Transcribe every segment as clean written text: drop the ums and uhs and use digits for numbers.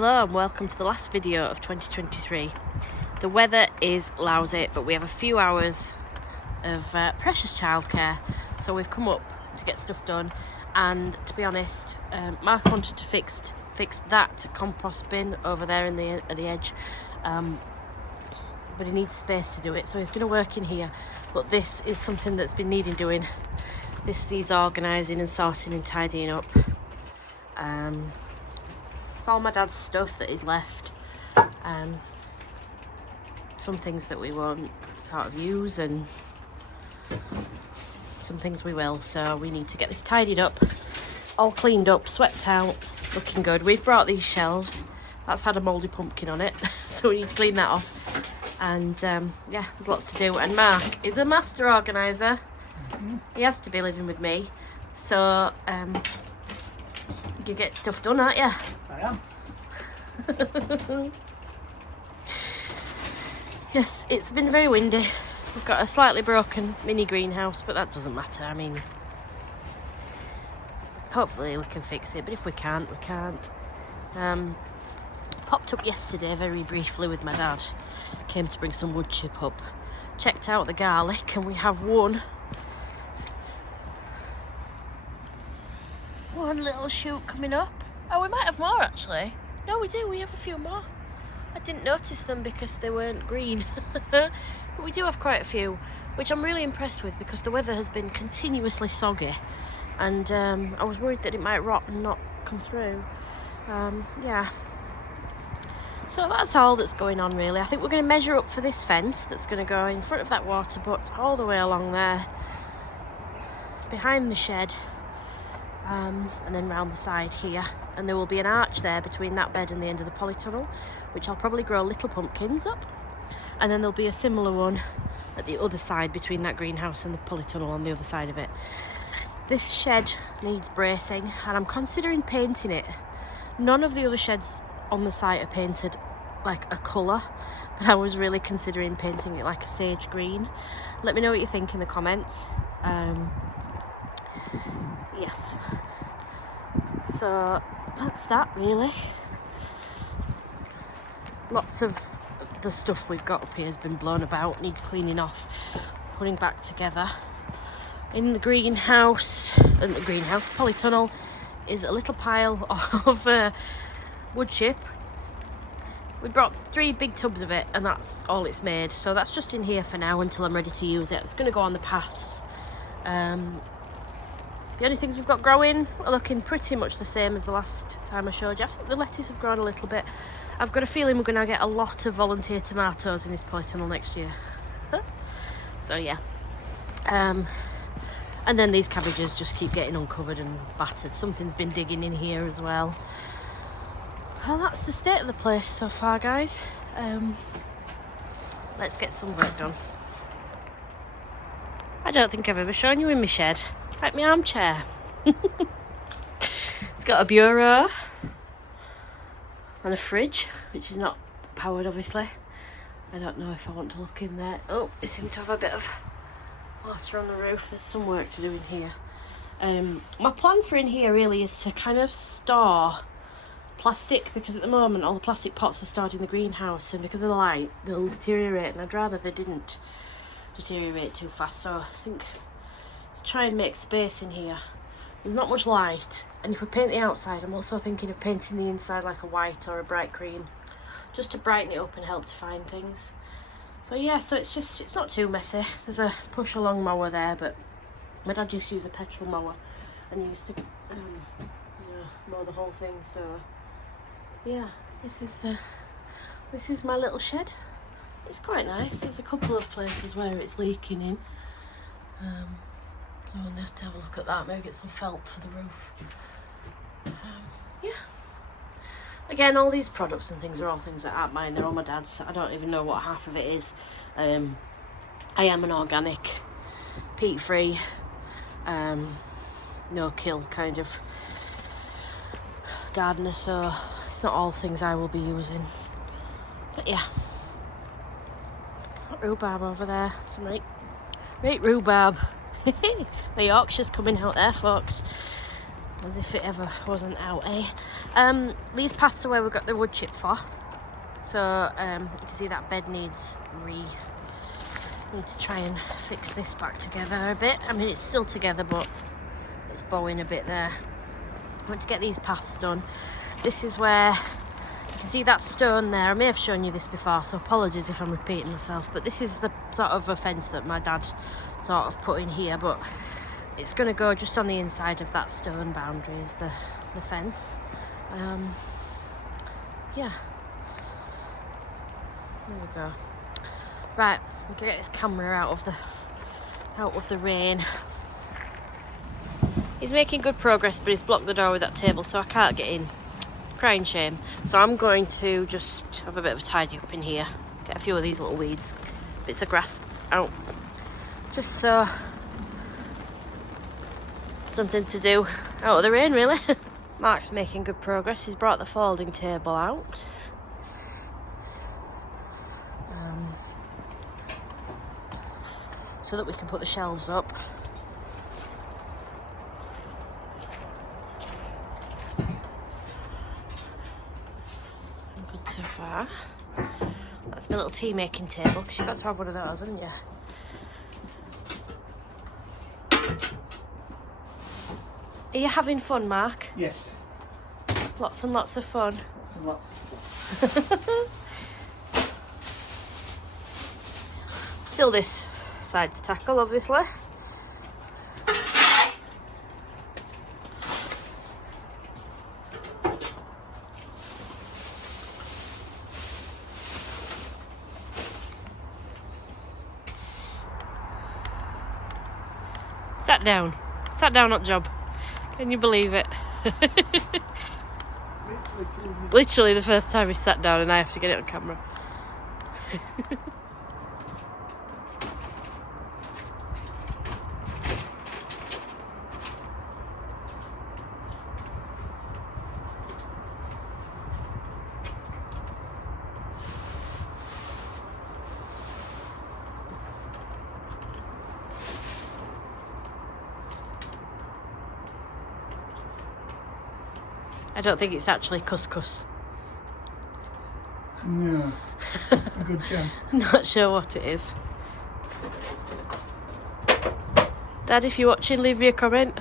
Hello and welcome to the last video of 2023. The weather is lousy, but we have a few hours of precious childcare, so we've come up to get stuff done. And to be honest, Mark wanted to fix that compost bin over there at the edge, but he needs space to do it, so he's going to work in here. But this is something that's been needing doing. This needs organising and sorting and tidying up. It's all my dad's stuff that is left. Some things that we won't sort of use and some things we will. So we need to get this tidied up, all cleaned up, swept out, looking good. We've brought these shelves. That's had a mouldy pumpkin on it, so we need to clean that off. And yeah, there's lots to do. And Mark is a master organiser. He has to be living with me. So you get stuff done, aren't you? I am. Yes, it's been very windy. We've got a slightly broken mini greenhouse, but that doesn't matter. I mean, hopefully we can fix it, but if we can't, we can't. Popped up yesterday very briefly with my dad. Came to bring some wood chip up. Checked out the garlic, and we have one little shoot coming up. Oh, we might have more actually. No, we do. We have a few more. I didn't notice them because they weren't green. But we do have quite a few, which I'm really impressed with because the weather has been continuously soggy. And I was worried that it might rot and not come through. Yeah. So that's all that's going on really. I think we're going to measure up for this fence that's going to go in front of that water butt all the way along there, behind the shed. And then round the side here, and there will be an arch there between that bed and the end of the polytunnel, which I'll probably grow little pumpkins up, and then there'll be a similar one at the other side between that greenhouse and the polytunnel on the other side of it. This shed needs bracing, and I'm considering painting it. None of the other sheds on the site are painted like a colour, and I was really considering painting it like a sage green. Let me know what you think in the comments. Yes, so that's that really. Lots of the stuff we've got up here has been blown about, needs cleaning off, putting back together. In the greenhouse, polytunnel, is a little pile of wood chip. We brought 3 big tubs of it, and that's all it's made, so that's just in here for now until I'm ready to use it. It's going to go on the paths. The only things we've got growing are looking pretty much the same as the last time I showed you. I think the lettuce have grown a little bit. I've got a feeling we're going to get a lot of volunteer tomatoes in this polytunnel next year. So yeah. And then these cabbages just keep getting uncovered and battered. Something's been digging in here as well. Well, that's the state of the place so far, guys. Let's get some work done. I don't think I've ever shown you in my shed. Like my armchair. It's got a bureau and a fridge, which is not powered obviously. I don't know if I want to look in there. Oh, we seem to have a bit of water on the roof. There's some work to do in here. My plan for in here really is to kind of store plastic, because at the moment all the plastic pots are stored in the greenhouse, and because of the light they'll deteriorate, and I'd rather they didn't deteriorate too fast. So I think try and make space in here. There's not much light, and if we paint the outside, I'm also thinking of painting the inside like a white or a bright cream, just to brighten it up and help to find things. So yeah, so it's not too messy. There's a push along mower there, but my dad used to use a petrol mower and used to mow the whole thing. So yeah, this is my little shed. It's quite nice. There's a couple of places where it's leaking in. So we'll have to have a look at that, maybe get some felt for the roof. Yeah. Again, all these products and things are all things that aren't mine, they're all my dad's. I don't even know what half of it is. I am an organic, peat-free, no-kill kind of gardener, so it's not all things I will be using. But yeah. Got rhubarb over there, some right rhubarb. My Yorkshire's coming out there, folks. as if it ever wasn't out, eh? These paths are where we got the wood chip for. So you can see that bed needs need to try and fix this back together a bit. I mean, it's still together, but it's bowing a bit there. I want to get these paths done. This is where you can see that stone there. I may have shown you this before, so apologies if I'm repeating myself, but this is the sort of a fence that my dad sort of put in here, but it's going to go just on the inside of that stone boundary is the fence. Yeah, there we go. Right, I'm gonna get this camera out of the rain. He's making good progress, but he's blocked the door with that table, so I can't get in. Crying shame. So I'm going to just have a bit of a tidy up in here. Get a few of these little weeds, bits of grass out, just so something to do out of the rain, really. Mark's making good progress. He's brought the folding table out. So that we can put the shelves up. Good so far. That's my little tea making table, because you've got to have one of those, haven't you? Are you having fun, Mark? Yes. Lots and lots of fun. Lots and lots of fun. Still this side to tackle, obviously. Sat down on job. Can you believe it? Literally the first time he sat down, and I have to get it on camera. I don't think it's actually couscous. No. A good chance. Not sure what it is. Dad, if you're watching, leave me a comment.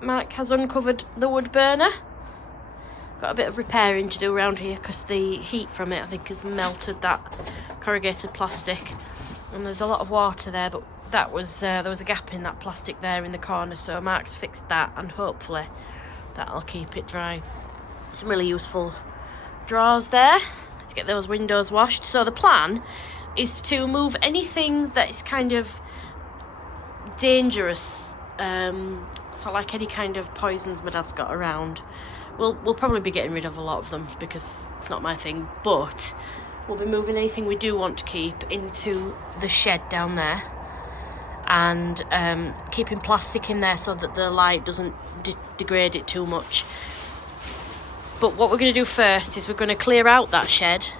Mark has uncovered the wood burner. Got a bit of repairing to do around here because the heat from it, I think, has melted that corrugated plastic, and there's a lot of water there, but that was there was a gap in that plastic there in the corner, so Mark's fixed that, and hopefully that'll keep it dry. Some really useful drawers there to get those windows washed. So the plan is to move anything that is kind of dangerous, so like any kind of poisons my dad's got around. We'll probably be getting rid of a lot of them because it's not my thing, but we'll be moving anything we do want to keep into the shed down there, and keeping plastic in there so that the light doesn't degrade it too much. But what we're going to do first is we're going to clear out that shed,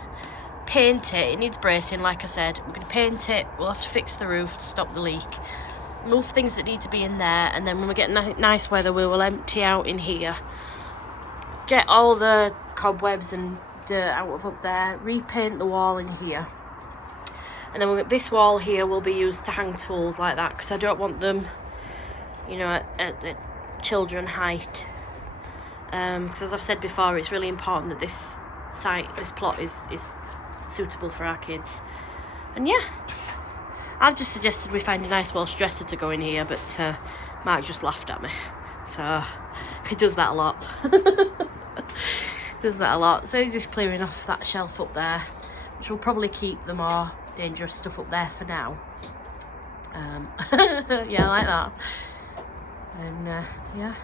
paint it. It needs bracing, like I said. We're going to paint it. We'll have to fix the roof to stop the leak, move things that need to be in there, and then when we get nice weather, we will empty out in here, get all the cobwebs and dirt out of up there, repaint the wall in here, and then this wall here will be used to hang tools like that, because I don't want them, you know, at children height, because as I've said before, it's really important that this plot is suitable for our kids. And yeah, I've just suggested we find a nice Welsh dresser to go in here, but Mark just laughed at me. So he does that a lot. So he's just clearing off that shelf up there, which will probably keep the more dangerous stuff up there for now. Yeah, I like that. And yeah,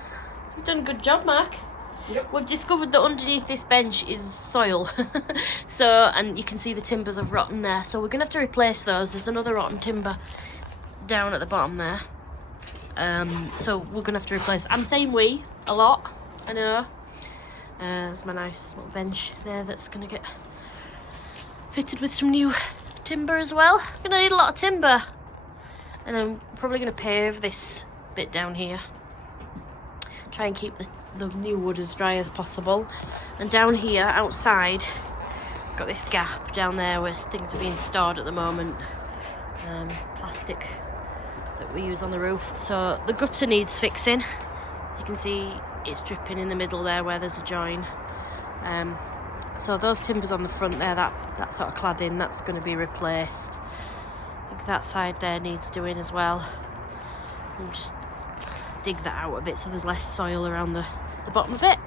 you've done a good job, Mark. Yep. We've discovered that underneath this bench is soil. So, and you can see the timbers have rotten there, so we're gonna have to replace those. There's another rotten timber down at the bottom there. So we're gonna have to replace. I'm saying we a lot, I know. There's my nice little bench there that's gonna get fitted with some new timber as well. Gonna need a lot of timber. And I'm probably gonna pave this bit down here. Try and keep the new wood as dry as possible. And down here, outside, got this gap down there where things are being stored at the moment. Plastic that we use on the roof. So the gutter needs fixing. You can see it's dripping in the middle there where there's a join. So those timbers on the front there, that sort of cladding, that's going to be replaced. I think that side there needs doing as well. And just dig that out a bit so there's less soil around the bottom of it.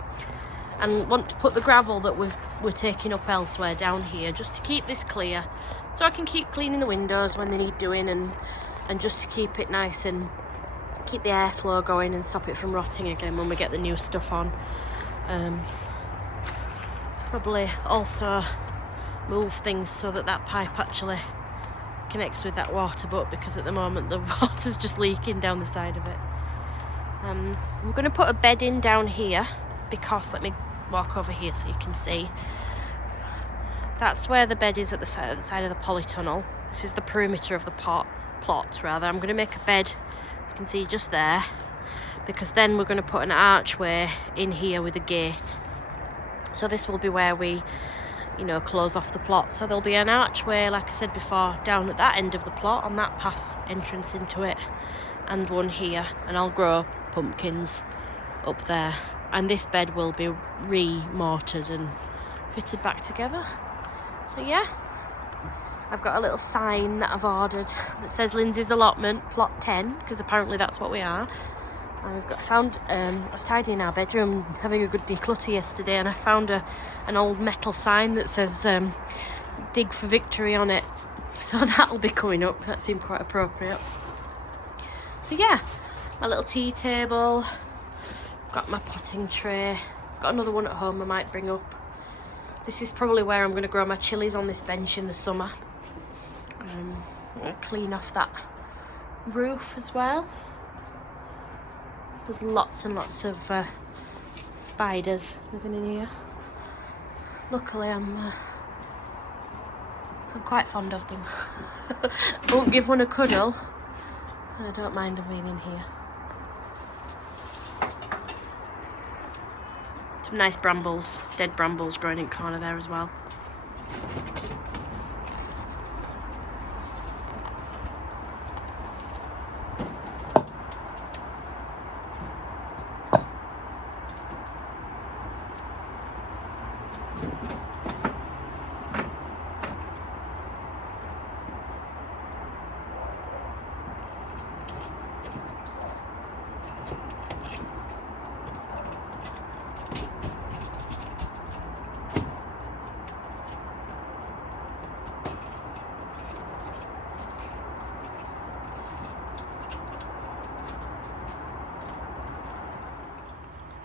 And want to put the gravel that we're taking up elsewhere down here just to keep this clear, so I can keep cleaning the windows when they need doing, and just to keep it nice and keep the airflow going and stop it from rotting again when we get the new stuff on. Probably also move things so that pipe actually connects with that water butt, because at the moment the water's just leaking down the side of it. I'm going to put a bed in down here, because let me walk over here so you can see. That's where the bed is at the side of the polytunnel. This is the perimeter of the plot rather. I'm going to make a bed, you can see just there, because then we're going to put an archway in here with a gate. So this will be where we, close off the plot. So there'll be an archway, like I said before, down at that end of the plot, on that path entrance into it, and one here. And I'll grow pumpkins up there. And this bed will be re-mortared and fitted back together. So yeah, I've got a little sign that I've ordered that says Lindsay's Allotment, plot 10, because apparently that's what we are. And I was tidying our bedroom, having a good declutter yesterday, and I found an old metal sign that says dig for victory on it. So that'll be coming up. That seemed quite appropriate. So yeah, my little tea table, got my potting tray, got another one at home I might bring up. This is probably where I'm going to grow my chilies, on this bench in the summer. I'm going to clean off that roof as well. There's lots and lots of spiders living in here. Luckily I'm quite fond of them. I won't give one a cuddle, and I don't mind them being in here. Some nice brambles, dead brambles growing in the corner there as well.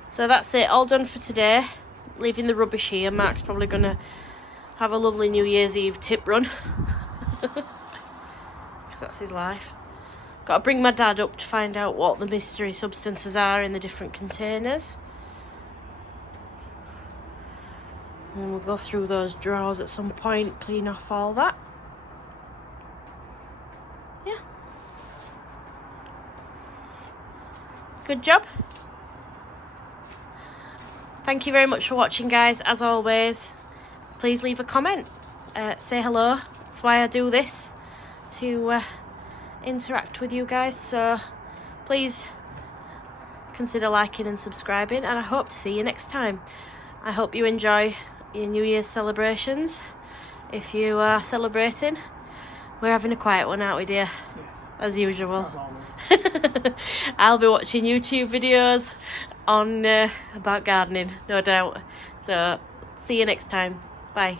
So that's it, all done for today. Leaving the rubbish here. Mark's probably going to have a lovely New Year's Eve tip run. Because that's his life. Got to bring my dad up to find out what the mystery substances are in the different containers. And we'll go through those drawers at some point, clean off all that. Yeah. Good job. Thank you very much for watching, guys. As always, please leave a comment. Say hello. That's why I do this, to interact with you guys. So please consider liking and subscribing, and I hope to see you next time. I hope you enjoy your New Year's celebrations. If you are celebrating, we're having a quiet one, aren't we, dear? Yes. As usual. As always. I'll be watching YouTube videos on about gardening, no doubt. So see you next time. Bye.